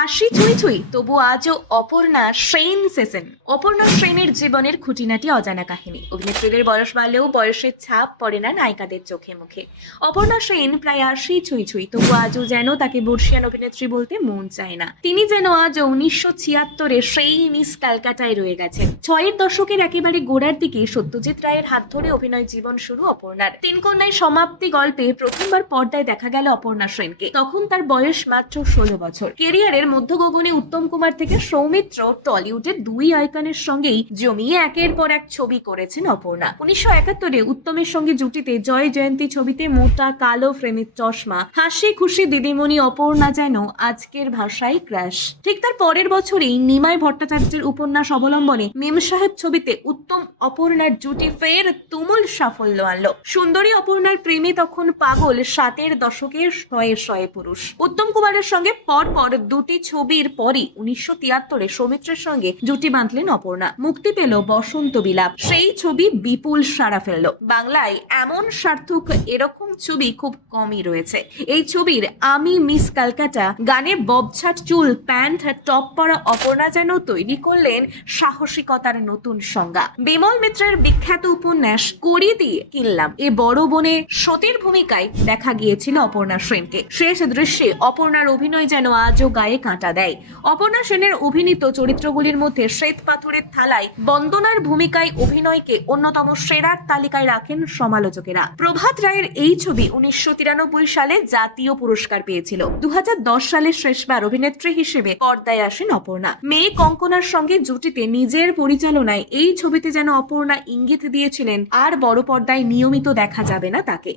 ৮০ ছুঁই ছুঁই তবু আজও অপর্ণা সেন। অপর্ণা সেনের জীবনের খুঁটিনাটি অজানা কাহিনী। অভিনেত্রীদের বয়স বাড়লেও বয়সের ছাপ পড়ে না নায়িকাদের চোখে মুখে। অপর্ণা সেন প্রায় ৮০ ছুঁই ছুঁই তবু আজও যেন তাকে বর্ষিয়ান অভিনেত্রী বলতে মন চায় না। তিনি যেন আজও ১৯৭৬-এ সেই মিস ক্যালকাটায় রয়ে গেছেন। ৬-এর দশকের একেবারে গোড়ার দিকে সত্যজিৎ রায়ের হাত ধরে অভিনয় জীবন শুরু অপর্ণার। তিন কন্যায় সমাপ্তি গল্পে প্রথমবার পর্দায় দেখা গেল অপর্ণা সেনকে। তখন তার বয়স মাত্র ১৬ বছর। কেরিয়ারের মধ্য গগনে উত্তম কুমার থেকে সৌমিত্র, টলিউডের দুই আইকনের সঙ্গেই জমিয়ে একের পর এক ছবি করেছেন অপর্ণা। ১৯৭১-এ উত্তমের সঙ্গে জুটিতে জয় জয়ন্তী ছবিতে মোটা কালো ফ্রেমের চশমা, হাসি খুশি দিদিমণি অপর্ণা যেন আজকের ভাষায় ক্রাশ। ঠিক তার পরের বছরই নিমাই ভট্টাচার্যের উপন্যাস অবলম্বনে মেম সাহেব ছবিতে উত্তম অপর্ণার জুটি ফের তুমুল সাফল্য আনলো। সুন্দরী অপর্ণার প্রেমে তখন পাগল ৭-এর দশকের শয়ে শয়ে পুরুষ। উত্তম কুমারের সঙ্গে পরপর দুটি ছবির পরই ১৯৭৩-এ সৌমিত্রের সঙ্গে জুটি বাঁধলেন অপর্ণা। মুক্তি পেল বসন্ত বিলাপ। সেই ছবি বিপুল সাড়া ফেলল। বাংলায় এমন সার্থক এরকম ছবি খুব কমই রয়েছে। এই ছবির আমি মিস ক্যালকাটা গানে ববছাট চুল, প্যান্ট, টপ পরা অপর্ণা যেন তৈরি করলেন সাহসিকতার নতুন সংজ্ঞা। বিমল মিত্রের বিখ্যাত উপন্যাস কড়ি দিয়ে কিনলাম এ বড় বোনে সতীর ভূমিকায় দেখা গিয়েছিল অপর্ণা সেনকে। শেষ দৃশ্যে অপর্ণার অভিনয় যেন আজও গায়ে কাঁটা দেয়। অপর্ণা সেনের অভিনীত চরিত্রগুলির মধ্যে শ্বেত পাথরের থালায় বন্দনার ভূমিকায় অভিনয়কে অন্যতম সেরার তালিকায় রাখেন সমালোচকেরা। প্রভাত রায়ের এই ছবি ১৯৯৩ সালে জাতীয় পুরস্কার পেয়েছিল। ২০১০ সালে শেষবার অভিনেত্রী হিসেবে পর্দায় আসেন অপর্ণা। মেয়ে কঙ্কনার সঙ্গে জুটিতে নিজের পরিচালনায় এই ছবিতে যেন অপর্ণা ইঙ্গিত দিয়েছিলেন আর বড় পর্দায় নিয়মিত দেখা যাবে না তাকে।